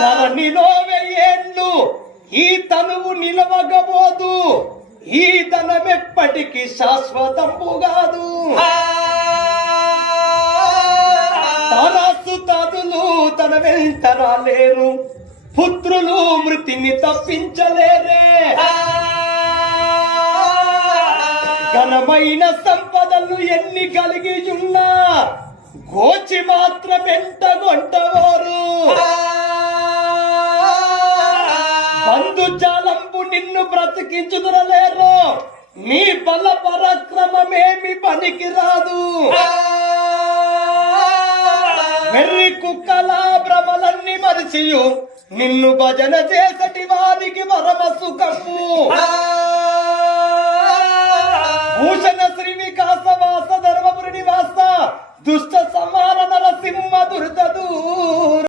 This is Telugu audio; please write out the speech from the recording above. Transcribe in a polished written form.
ధరణిలో వెయ్యేళ్ళు ఈ తనువు నిలవగబోదు, ఈ ధనమెప్పటికి శాశ్వతము కాదు. తనసు తదులు తన వెంట రాలేరు, పుత్రులు మృతిని తప్పించలేరే. ఘనమైన సంపదలు ఎన్ని కలిగి ఉన్నా గోచి మాత్రం వెంట గొంటవారు. బంధుజాలంబు నిన్ను బ్రతికించుదరలేరు, నీ బల పరాక్రమమేమి పనికి రాదు. వెర్రి కుక్కల భ్రమలన్నీ మరిచియు నిన్ను భజన చేసటి వారికి పరమ సుఖము. భూషణ శ్రీ వికాస వాస ధర్మపురి నివాస దుష్ట సంహార నరసింహ దుర్గదు.